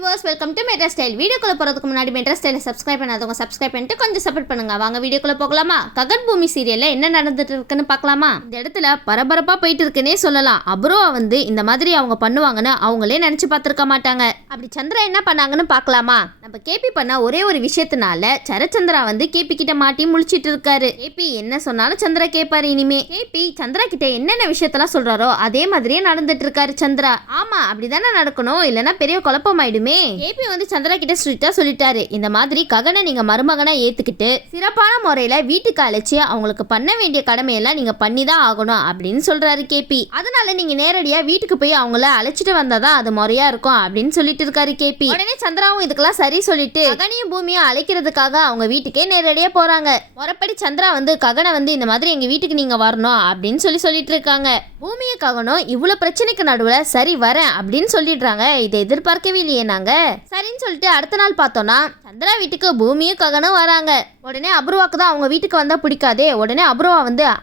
Viewers, welcome to metro style. வீடியோக்குள்ள போறதுக்கு முன்னாடி மெட்ரா ஸ்டைலை சப்ஸ்கிரைப் பண்ணாதவங்க சப்ஸ்கிரைப் பண்ணிட்டு கொஞ்சம் சப்போர்ட் பண்ணுங்க. வாங்க வீடியோக்குள்ள போகலாமா? ககன் பூமி சீரியல்ல என்ன நடந்துட்டு இருக்குன்னு பார்க்கலாமா? இந்த இடத்துல பரபரப்பா போயிட்டு இருக்குன்னே சொல்லலாம். அபுர்வா இந்த மாதிரி அவங்க பண்ணுவாங்கன்னு அவங்களே நினைச்சு பார்த்திருக்க மாட்டாங்க. அப்படி சந்திரா என்ன பண்ணாங்கன்னு பார்க்கலாமா? நம்ம கேபி பண்ண ஒரே ஒரு விஷயத்தினால சரச்சந்திரா கேபி கிட்ட மாட்டி முழிச்சிட்டு இருக்காரு. கேபி என்ன சொன்னாலும் சந்திரா கேட்பாரு. இனிமே கேபி சந்திரா கிட்ட என்னென்ன விஷயத்தெல்லாம் சொல்றாரோ அதே மாதிரியே நடந்துட்டு இருக்காரு சந்திரா. ஆமா, அப்படிதானே நடக்கணும், இல்லைன்னா பெரிய குழப்பம் ஆயிடுமே. கேபி சந்திரா கிட்ட ஸ்ட்ரிக்ட்டா சொல்லிட்டாரு. இந்த மாதிரி ககனை நீங்க மருமகனா ஏத்துக்கிட்டு சிறப்பான முறையில வீட்டுக்கு அழைச்சு அவங்களுக்கு பண்ண வேண்டிய கடமையெல்லாம் நீங்க பண்ணிதான் ஆகணும் அப்படின்னு சொல்றாரு கேபி. அதனால நீங்க நேரடியா வீட்டுக்கு போய் அவங்கள அழைச்சிட்டு வந்தாதான் அது முறையா இருக்கும் அப்படின்னு சொல்லிட்டு இருக்காரு கேபி. உடனே சந்திராவும் இதுக்கெல்லாம் சரி சொல்லிட்டு ககனையும் பூமியும் அழைக்கிறதுக்காக அவங்க வீட்டுக்கே நேரடியா போறாங்க. முறைப்படி சந்திரா ககனை இந்த மாதிரி எங்க வீட்டுக்கு நீங்க வரணும் அப்படின்னு சொல்லிட்டு இருக்காங்க. பூமியை ககனும் இவ்வளவு பிரச்சனைக்கு நடுவுல சரி வரேன் அப்படின்னு சொல்லிடுறாங்க. இதை எதிர்பார்க்கவே இல்லையே நாங்க. சரின்னு சொல்லிட்டு அடுத்த நாள் பார்த்தோம்னா சந்திரா வீட்டுக்கு பூமியும் ககனும் வராங்க. உடனே அபுர்வாக்கு தான் அவங்க வீட்டுக்கு வந்தா பிடிக்காதே. உடனே அபுர்வா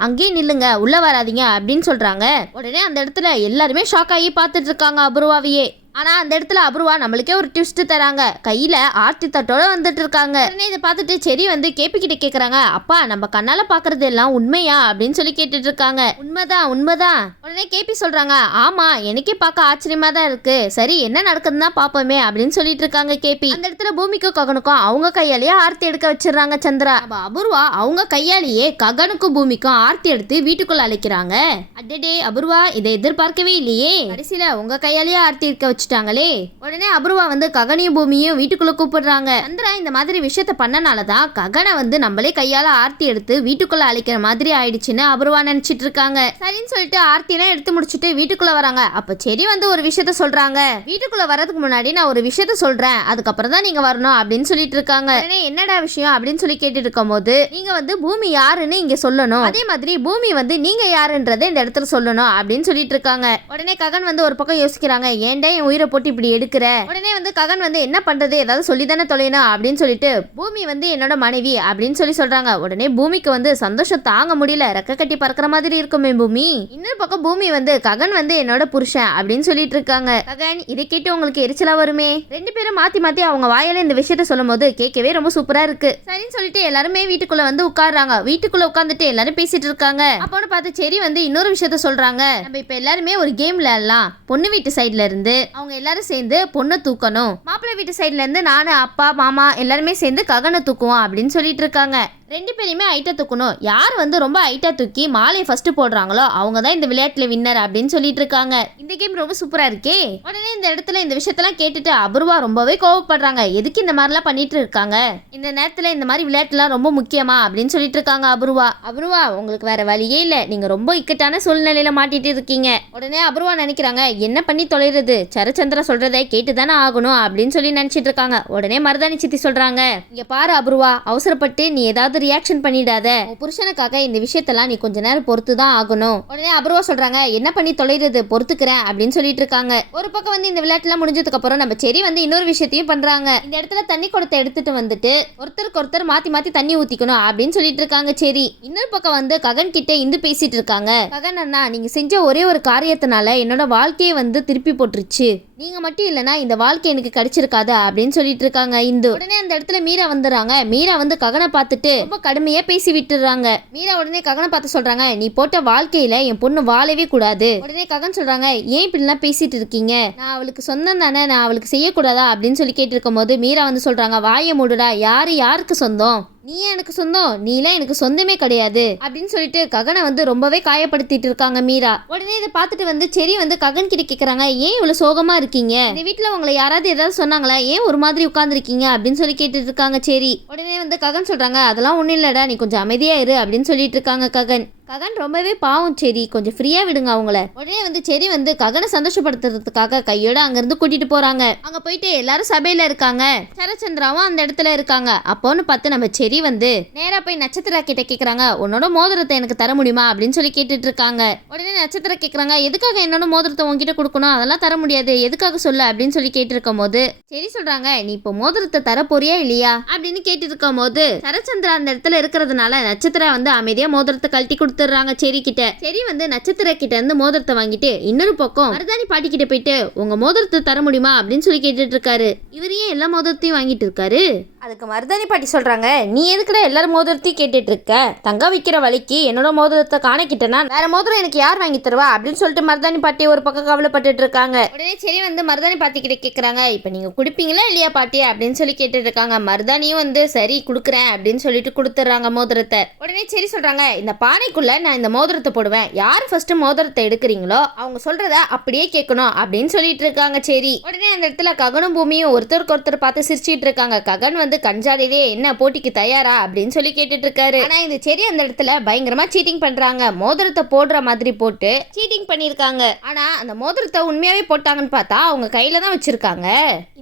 அங்கேயே நில்லுங்க, உள்ள வராதீங்க அப்படின்னு சொல்றாங்க. உடனே அந்த இடத்துல எல்லாருமே ஷாக் ஆகி பார்த்துட்டு இருக்காங்க அபுர்வாவையே. ஆனா அந்த இடத்துல அபுர்வா நம்மளுக்கே ஒரு ட்விஸ்ட் தராங்க. கையில ஆர்த்தி தட்டோட வந்துட்டு இருக்காங்க. உடனே இதை பார்த்துட்டு சரி கேபி கிட்ட கேக்குறாங்க, அப்பா நம்ம கண்ணால பாக்குறது எல்லாம் உண்மையா அப்படின்னு சொல்லி கேட்டுட்டு இருக்காங்க. உண்மைதான் உண்மைதான். உடனே கேபி சொல்றாங்க, ஆமா எனக்கே பார்க்க ஆச்சரியமா தான் இருக்கு, சரி என்ன நடக்குதுன்னா பாப்போமே அப்படின்னு சொல்லிட்டு இருக்காங்க கேபி. அந்த இடத்துல பூமிக்கும் ககனுக்கும் அவங்க கையாலேயே ஆர்த்தி எடுக்க வச்சிடறாங்க சந்திரா. அபுர்வா அவங்க கையாலேயே ககனுக்கும் பூமிக்கும் ஆர்த்தி எடுத்து வீட்டுக்குள்ள அழைக்கிறாங்க. அடடே அபுர்வா, இதை எதிர்பார்க்கவே இல்லையே, கடைசியில உங்க கையாலேயே ஆர்த்தி எடுக்க வச்சு. உடனே அபுர்வா ககனையும் பூமியும் வீட்டுக்குள்ள கூப்பிடுறாங்க. சந்திரா இந்த மாதிரி விஷயத்த பண்ணனாலதான் ககனை நம்மளே கையால ஆர்த்தி எடுத்து வீட்டுக்குள்ள அழைக்கிற மாதிரி ஆயிடுச்சுன்னு அபுர்வா நினைச்சிட்டு இருக்காங்க. சரின்னு சொல்லிட்டு ஆர்த்தி எல்லாம் எடுத்து முடிச்சுட்டு வீட்டுக்குள்ள வராங்க. அப்ப சரி ஒரு விஷயத்த சொல்றாங்க. வீட்டுக்குள்ள வரதுக்கு முன்னாடி நான் ஒரு விஷயத்த சொல்றேன், அதுக்கப்புறம் தான் நீங்க வரணும் அப்படின்னு சொல்லிட்டு இருக்காங்க. உடனே என்னடா விஷயம் அப்படின்னு சொல்லி கேட்டுட்டு இருக்கும் போது நீங்க பூமி யாருன்னு இங்க சொல்லணும், அதே மாதிரி பூமி நீங்க யாருன்றதை இந்த இடத்துல சொல்லணும் அப்படின்னு சொல்லிட்டு இருக்காங்க. உடனே ககன் ஒரு பக்கம் யோசிக்கிறாங்க, ஏன்டா என் உயிரை போட்டு இப்படி எடுக்கிற. உடனே ககன் என்ன பண்றது, ஏதாவது சொல்லிதானே தொலைனா அப்படின்னு சொல்லிட்டு பூமி என்னோட மனைவி அப்படின்னு சொல்றாங்க. உடனே பூமிக்கு சந்தோஷம் தாங்க முடியல, ரெக்க கட்டி பறக்கிற மாதிரி இருக்குமே பூமி. இன்னொரு பக்கம் பூமி ககன் என்னோட புருஷன் அப்படின்னு சொல்லிட்டு இருக்காங்க. ககன் இதை கேட்டு உங்களுக்கு எரிச்சலா வருமே. ரெண்டு பேரும் மாத்தி மாத்தி அவங்க வாயால இந்த விஷயத்த சொல்லும் போது கேட்கவே ரொம்ப சூப்பரா இருக்கு. சரின்னு சொல்லிட்டு எல்லாருமே வீட்டுக்குள்ள உட்கார்றாங்க. வீட்டுக்குள்ள உட்கார்ந்துட்டு எல்லாரும் பேசிட்டு இருக்காங்க. அப்போன்னு பார்த்து சரி இன்னொரு விஷயத்த சொல்றாங்க, நம்ம இப்ப எல்லாருமே ஒரு கேம் விளையாடலாம். பொண்ணு வீட்டு சைட்ல இருந்து அவங்க எல்லாரும் சேர்ந்து பொண்ணை தூக்கணும், மாப்பிள்ளை வீட்டு சைட்ல இருந்து நானு அப்பா மாமா எல்லாருமே சேர்ந்து ககனை தூக்குவோம் அப்படின்னு சொல்லிட்டு இருக்காங்க. ரெண்டு பேரையுமே ஐட்டா தூக்கணும். யார் ரொம்ப ஐட்டா தூக்கி மாலையை ஃபர்ஸ்ட் போடுறாங்களோ அவங்க தான் இந்த விளையாட்டுல வின்னர் அப்படின்னு சொல்லிட்டு இருக்காங்க. இந்த கேம் ரொம்ப சூப்பரா இருக்கே. உடனே இந்த இடத்துல இந்த விஷயத்தெல்லாம் கேட்டுட்டு அபுர்வா ரொம்பவே கோவப்படுறாங்க. எதுக்கு இந்த மாதிரிலாம் பண்ணிட்டு இருக்காங்க, இந்த நேரத்துல இந்த மாதிரி விளையாட்டுலாம் ரொம்ப முக்கியமா அப்படின்னு சொல்லிட்டு இருக்காங்க அபுர்வா. அபுர்வா உங்களுக்கு வேற வழியே இல்ல, நீங்க ரொம்ப இக்கட்டான சூழ்நிலையில மாட்டிட்டு இருக்கீங்க. உடனே அபுர்வா நினைக்கிறாங்க, என்ன பண்ணி தொலைறது, சரச்சந்திரா சொல்றதை கேட்டுதானே ஆகணும் அப்படின்னு சொல்லி நினைச்சிட்டு இருக்காங்க. உடனே மருதாணி சித்தி சொல்றாங்க, இங்க பாரு அபுர்வா, அவசரப்பட்டு நீ ஏதாவது ரியாக்ஷன் பண்ணிடாத, புருஷனுக்காக இந்த விஷயத்தெல்லாம் நீ கொஞ்ச நேரம் பொறுத்து தான் ஆகணும். உடனே அபுர்வா சொல்றாங்க, என்ன பண்ணி தொலைறது, பொறுத்துக்கிறேன் அப்படின்னு சொல்லிட்டு இருக்காங்க. ஒரு பக்கம் இந்த விளையாட்டுலாம் முடிஞ்சதுக்கு அப்புறம் நம்ம சரி இன்னொரு விஷயத்தையும் பண்றாங்க. இந்த இடத்துல தண்ணி குடத்தை எடுத்துட்டு ஒருத்தருக்கு ஒருத்தர் மாத்தி மாத்தி தண்ணி ஊத்திக்கணும் அப்படின்னு சொல்லிட்டு இருக்காங்க. சரி இன்னொரு பக்கம் ககன் கிட்ட பேசிட்டு இருக்காங்க. ககன் அண்ணா, நீங்க செஞ்ச ஒரே ஒரு காரியத்தினால என்னோட வாழ்க்கையை திருப்பி போட்டுருச்சு, நீங்க மட்டும் இல்லனா இந்த வாழ்க்கை எனக்கு கிடைச்சிருக்காது அப்படின்னு சொல்லிட்டு இருக்காங்க இந்து. உடனே அந்த இடத்துல மீரா வந்துடுறாங்க. மீரா ககனை பார்த்துட்டு ரொம்ப கடுமையா பேசி விட்டுறாங்க. மீரா உடனே ககனை பார்த்து சொல்றாங்க, நீ போட்ட வாழ்க்கையில என் பொண்ணு வாழவே கூடாது. உடனே ககன் சொல்றாங்க, ஏன் இப்படி எல்லாம் பேசிட்டு இருக்கீங்க, நான் அவளுக்கு சொந்தம் தானே, நான் அவளுக்கு செய்யக்கூடாதா அப்படின்னு சொல்லி கேட்டு இருக்கும் போது மீரா சொல்றாங்க, வாயை மூடுடா, யாருக்கு சொந்தம், நீ எனக்கு சொந்தம், நீலாம் எனக்கு சொந்தமே கிடையாது அப்படின்னு சொல்லிட்டு ககனை ரொம்பவே காயப்படுத்திட்டு இருக்காங்க மீரா. உடனே இதை பார்த்துட்டு சரி ககன் கிட்ட கேக்குறாங்க, ஏன் இவ்வளவு சோகமா இருக்கீங்க, இந்த வீட்டுல உங்களை யாராவது ஏதாவது சொன்னாங்களா, ஏன் ஒரு மாதிரி உட்கார்ந்துருக்கீங்க அப்படின்னு சொல்லி கேட்டுட்டு இருக்காங்க. சரி உடனே ககன் சொல்றாங்க, அதெல்லாம் ஒண்ணும் இல்லடா, நீ கொஞ்சம் அமைதியா இரு அப்படின்னு சொல்லிட்டு இருக்காங்க ககன். ககன் ரொம்பவே பாவம், சரி கொஞ்சம் ஃப்ரீயா விடுங்க அவங்கள. உடனே சரி ககனை சந்தோஷப்படுத்துறதுக்காக கையோட அங்கிருந்து கூட்டிட்டு போறாங்க. அங்க போயிட்டு எல்லாரும் சபையில இருக்காங்க. சரச்சந்திராவும் அந்த இடத்துல இருக்காங்க. அப்போன்னு பார்த்து நம்ம சரி நேரா போய் நட்சத்திரா கிட்ட கேக்குறாங்க, உன்னோட மோதிரத்தை எனக்கு தர முடியுமா அப்படின்னு சொல்லி கேட்டுட்டு இருக்காங்க. உடனே நட்சத்திரா கேக்குறாங்க, எதுக்காக என்னோட மோதிரத்தை உன்கிட்ட கொடுக்கணும், அதெல்லாம் தர முடியாது, எதுக்காக சொல்லு அப்படின்னு சொல்லி கேட்டு இருக்கும் போது சரி சொல்றாங்க, நீ இப்போ மோதிரத்தை தர போறியா இல்லையா அப்படின்னு கேட்டு இருக்கும் போது சரச்சந்திரா அந்த இடத்துல இருக்கிறதுனால நட்சத்திரா அமைதியா மோதிரத்தை கழட்டி கொடுத்து கொடுத்துட்றாங்க செரி கிட்ட. செரி வந்து நட்சத்திர கிட்ட இருந்து மோதிரத்தை வாங்கிட்டு இன்னொரு பக்கம் மருதாணி பாட்டி கிட்ட போயிட்டு உங்க மோதிரத்தை தர முடியுமா அப்படின்னு சொல்லி கேட்டுட்டு இருக்காரு. இவர் ஏன் எல்லா மோதிரத்தையும் வாங்கிட்டு இருக்காரு? அதுக்கு மருதாணி பாட்டி சொல்றாங்க, நீ எதுக்குடா எல்லாரும் மோதிரத்தையும் கேட்டுட்டு இருக்க? தங்க வைக்கிற வழிக்கு என்னோட மோதிரத்தை காணக்கிட்டனா வேற மோதிரம் எனக்கு யார் வாங்கி தருவா அப்படின்னு சொல்லிட்டு மருதாணி பாட்டி ஒரு பக்கம் கவலைப்பட்டு இருக்காங்க. உடனே சரி வந்து மருதாணி பாட்டி கிட்ட கேட்கறாங்க, இப்ப நீங்க குடிப்பீங்களா இல்லையா பாட்டி அப்படின்னு சொல்லி கேட்டுட்டு இருக்காங்க. மருதானியும் வந்து சரி குடுக்குறேன் அப்படின்னு சொல்லிட்டு கொடுத்துட்றாங்க மோதிரத்தை. உடனே சரி சொல்றாங்க, இந்த பானைக்குள்ள நான் இந்த மோதிரத்தை போடுவேன், யார் ஃபர்ஸ்ட் மோதிரத்தை எடுக்கிறீங்களோ அவங்க சொல்றத அப்படியே கேட்கணும் அப்படின்னு சொல்லிட்டு இருக்காங்க. சரி உடனே அந்த இடத்துல ககனும் பூமியும் ஒருத்தருக்கு ஒருத்தர் பார்த்து சிரிச்சிட்டு இருக்காங்க. ககன் வந்து கஞ்சாடிலே என்ன போட்டிக்கு தயாரா அப்படின்னு சொல்லி கேட்டுட்டு இருக்காரு. ஆனா இந்த சரி அந்த இடத்துல பயங்கரமா சீட்டிங் பண்றாங்க. மோதிரத்தை போடுற மாதிரி போட்டு சீட்டிங் பண்ணிருக்காங்க. ஆனா அந்த மோதிரத்தை உண்மையாவே போட்டாங்கன்னு பார்த்தா அவங்க கையில தான் வச்சிருக்காங்க.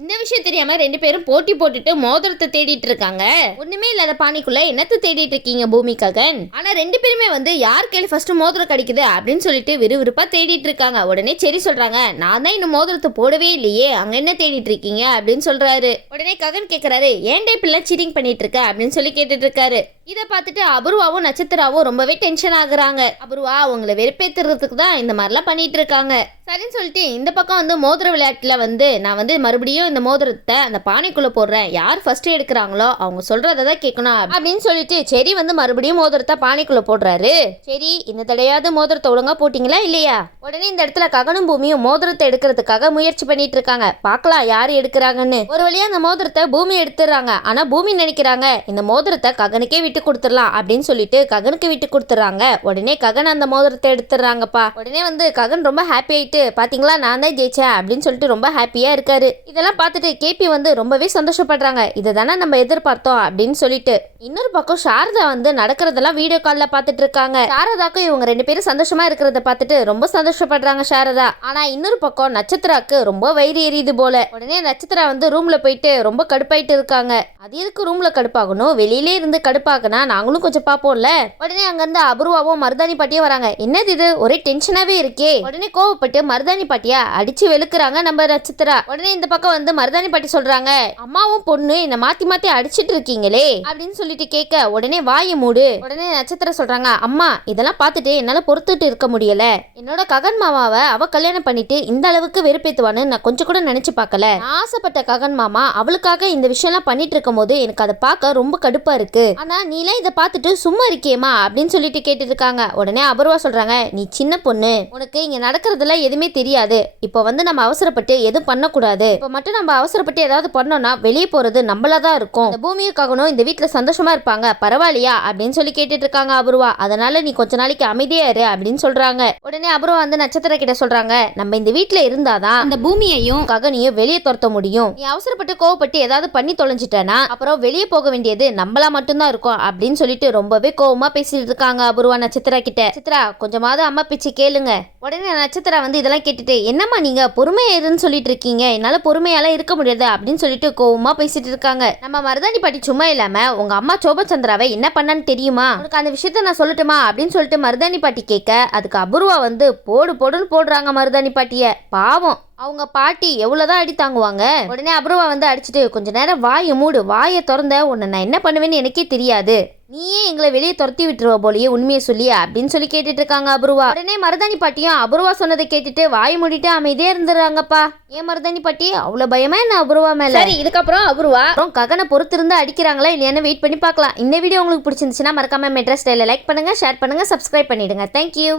இந்த விஷயம் தெரியாம ரெண்டு பேரும் போட்டி போட்டுட்டு மோதிரத்தை தேடிட்டு இருக்காங்க. ஒண்ணுமே இல்லாத பானைக்குள்ள என்னத்தை தேடிட்டு இருக்கீங்க பூமி ககன்? ஆனா ரெண்டு பேருமே வந்து யார் கையில ஃபர்ஸ்ட் மோதிரம் கிடைக்குது அப்படின்னு சொல்லிட்டு விறுவிறுப்பா தேடிட்டு இருக்காங்க. உடனே சரி சொல்றாங்க, நான் தான் இன்னும் மோதிரத்தை போடவே இல்லையே, அங்க என்ன தேடிட்டு இருக்கீங்க அப்படின்னு சொல்றாரு. உடனே ககன் கேக்குறாரு, ஏன்டே பிள்ளை சீட்டிங் பண்ணிட்டு இருக்க அப்படின்னு சொல்லி கேட்டுட்டு இருக்காரு. இதை பார்த்துட்டு அபூர்வாவும் நட்சத்திராவும் ரொம்பவே டென்ஷன் ஆகுறாங்க. அபூர்வா அவங்களை வெறுப்பேத்துறதுக்கு தான் இந்த மாதிரிலாம் பண்ணிட்டு இருக்காங்க. சரின்னு சொல்லிட்டு இந்த பக்கம் வந்து மோதிர விளையாட்டுல வந்து நான் வந்து மறுபடியும் இந்த மோதிரத்தை அந்த பானைக்குள்ள போடுறேன், யார் ஃபர்ஸ்ட் எடுக்கிறாங்களோ அவங்க சொல்றதான் கேட்கணும் அப்படின்னு சொல்லிட்டு சரி வந்து மறுபடியும் மோதிரத்தை பானைக்குள்ள போடுறாரு. சரி இந்த தடையாவது மோதிரத்தை ஒழுங்கா போட்டீங்களா இல்லையா? உடனே இந்த இடத்துல ககனும் பூமியும் மோதிரத்தை எடுக்கிறதுக்காக முயற்சி பண்ணிட்டு இருக்காங்க. பார்க்கலாம் யாரு எடுக்கிறாங்கன்னு. ஒரு வழியா அந்த மோதிரத்தை பூமி எடுத்துறாங்க. ஆனா பூமி நினைக்கிறாங்க இந்த மோதிரத்தை ககனுக்கே விட்டு கொடுத்துடலாம் அப்படின்னு சொல்லிட்டு ககனுக்கு விட்டு கொடுத்துறாங்க. உடனே ககன் அந்த மோதிரத்தை எடுத்துறாங்கப்பா. உடனே வந்து ககன் ரொம்ப ஹாப்பி ஆயிட்டு, பாத்தீங்களா நான் தான் ஜெயிச்சேன் அப்படின்னு சொல்லிட்டு ரொம்ப ஹாப்பியா இருக்காரு. இதெல்லாம் பார்த்துட்டு கேபி வந்து ரொம்பவே சந்தோஷப்படுறாங்க. இதை தானே நம்ம எதிர்பார்த்தோம் அப்படின்னு சொல்லிட்டு. இன்னொரு பக்கம் சாரதா வந்து நடக்கிறதெல்லாம் வீடியோ கால்ல பார்த்துட்டு இருக்காங்க. சாரதாக்கும் இவங்க ரெண்டு பேரும் சந்தோஷமா இருக்கிறத பார்த்துட்டு ரொம்ப சந்தோஷப்படுறாங்க சாரதா. ஆனா இன்னொரு பக்கம் நட்சத்திராக்கு ரொம்ப வயிறு எரியுது போல. உடனே நட்சத்திரா வந்து ரூம்ல போயிட்டு ரொம்ப கடுப்பாயிட்டு இருக்காங்க. அது எதுக்கு ரூம்ல கடுப்பாகணும், வெளியிலே இருந்து கடுப்பாகனா நாங்களும் கொஞ்சம் பாப்போம்ல. உடனே அங்க இருந்து அபூர்வாவும் மருதாணி பாட்டியும் வராங்க. என்னது இது ஒரே டென்ஷனாவே இருக்கே. உடனே கோவப்பட்டு மருதாணி பாட்டியா அடிச்சு வெளுக்குறாங்க நம்ம நட்சத்திரா. உடனே இந்த பக்கம் வந்து மருதாணி பாட்டி சொல்றாங்க, அம்மாவும் பொண்ணு என்ன மாத்தி மாத்தி அடிச்சிட்டு இருக்கீங்களே அப்படின்னு சொல்லிட்டு கேட்க உடனே வாயை மூடு. உடனே நட்சத்திரம் சொல்றாங்க, அம்மா இதெல்லாம் பார்த்துட்டு என்னால பொறுத்துட்டு இருக்க முடியல. என்னோட ககன் மாமாவை அவ கல்யாணம் பண்ணிட்டு இந்த அளவுக்கு வெறுப்பேத்துவான்னு நான் கொஞ்சம் கூட நினைச்சு பார்க்கல. ஆசைப்பட்ட ககன் மாமா அவளுக்காக இந்த விஷயம்லாம் பண்ணிட்டு இருக்கும் போது எனக்கு அதை பார்க்க ரொம்ப கடுப்பா இருக்கு. ஆனா நீலாம் இதை பார்த்துட்டு சும்மா இருக்கியேமா அப்படின்னு சொல்லிட்டு கேட்டு இருக்காங்க. உடனே அபூர்வா சொல்றாங்க, நீ சின்ன பொண்ணு, உனக்கு இங்க நடக்கிறதுல எதுவுமே தெரியாது. இப்போ வந்து நம்ம அவசரப்பட்டு எதுவும் பண்ணக்கூடாது. இப்போ மட்டும் நம்ம அவசரப்பட்டு ஏதாவது பண்ணோம்னா வெளியே போறது நம்மளதான் இருக்கும். இந்த பூமியுக்காகணும் இந்த வீட்டுல சந்தோஷமா இருப்பாங்க, பரவாயில்லையா அப்படின்னு சொல்லி கேட்டுட்டு இருக்காங்க அபூர்வா. அதனால நீ கொஞ்ச நாளைக்கு அமைதியா இரு அப்படின்னு சொல்றாங்க. உடனே அபூர்வா வந்து நட்சத்திர கிட்ட சொல்றாங்க, நம்ம இந்த வீட்டுல இருந்தாதான் அந்த பூமியையும் ககனையும் வெளியே துரத்த முடியும். நீ அவசரப்பட்டு கோவப்பட்டு ஏதாவது பண்ணி தொலைஞ்சிட்டனா அப்புறம் வெளியே போக வேண்டியது நம்மளா மட்டும்தான் இருக்கும் அப்படின்னு சொல்லிட்டு ரொம்பவே கோவமா பேசிட்டு இருக்காங்க அபூர்வா நட்சத்திரா கிட்ட. நட்சத்திரா கொஞ்சமாவது அம்மா பிச்சு கேளுங்க. உடனே நட்சத்திரா வந்து இதெல்லாம் கேட்டுட்டு, என்னம்மா நீங்க பொறுமையா இருன்னு சொல்லிட்டு இருக்கீங்க, என்னால பொறுமையால இருக்க முடியாது அப்படின்னு சொல்லிட்டு கோவமா பேசிட்டு இருக்காங்க. நம்ம மருதாணி பாட்டி சும்மா இல்லாம உங்க அம்மா சோபச்சந்திராவை என்ன பண்ணான்னு தெரியுமா, உனக்கு அந்த விஷயத்த நான் சொல்லட்டுமா அப்படின்னு சொல்லிட்டு மருதாணி பாட்டி கேட்க அதுக்கு அபூர்வா வந்து போடு போடுன்னு போடுறாங்க மருதாணி பாட்டிய. பாவம் அவங்க பாட்டி எவ்வளவுதான் அடி தாங்குவாங்க. உடனே அபூர்வா வந்து அடிச்சுட்டு, கொஞ்ச நேரம் வாயை மூடு, வாயை திறந்த உன்னை நான் என்ன பண்ணுவேன்னு எனக்கே தெரியாது, நீயே எங்களை வெளியே துரத்தி விட்டுருவ போலியே உண்மையை சொல்லி அப்படின்னு சொல்லி கேட்டுட்டு இருக்காங்க அபூர்வா. உடனே மருதாணி பாட்டியும் அபூர்வா சொன்னதை கேட்டுட்டு வாய் மூடிட்டு அமைதியா இருந்துறாங்கப்பா. ஏன் மருதாணி பாட்டி அவ்வளவு பயமா என்ன அபூர்வா மேல? சரி இதுக்கப்புறம் அபூர்வா ககனை பொறுத்து இருந்து அடிக்கிறாங்களா இல்லையான்னு வெயிட் பண்ணி பார்க்கலாம். இந்த வீடியோ உங்களுக்கு பிடிச்சிருந்துச்சுன்னா மறக்காம மெட்ராஸ் ஸ்டைல லைக் பண்ணுங்க, ஷேர் பண்ணுங்க, சப்ஸ்கிரைப் பண்ணிடுங்க. தேங்க்யூ.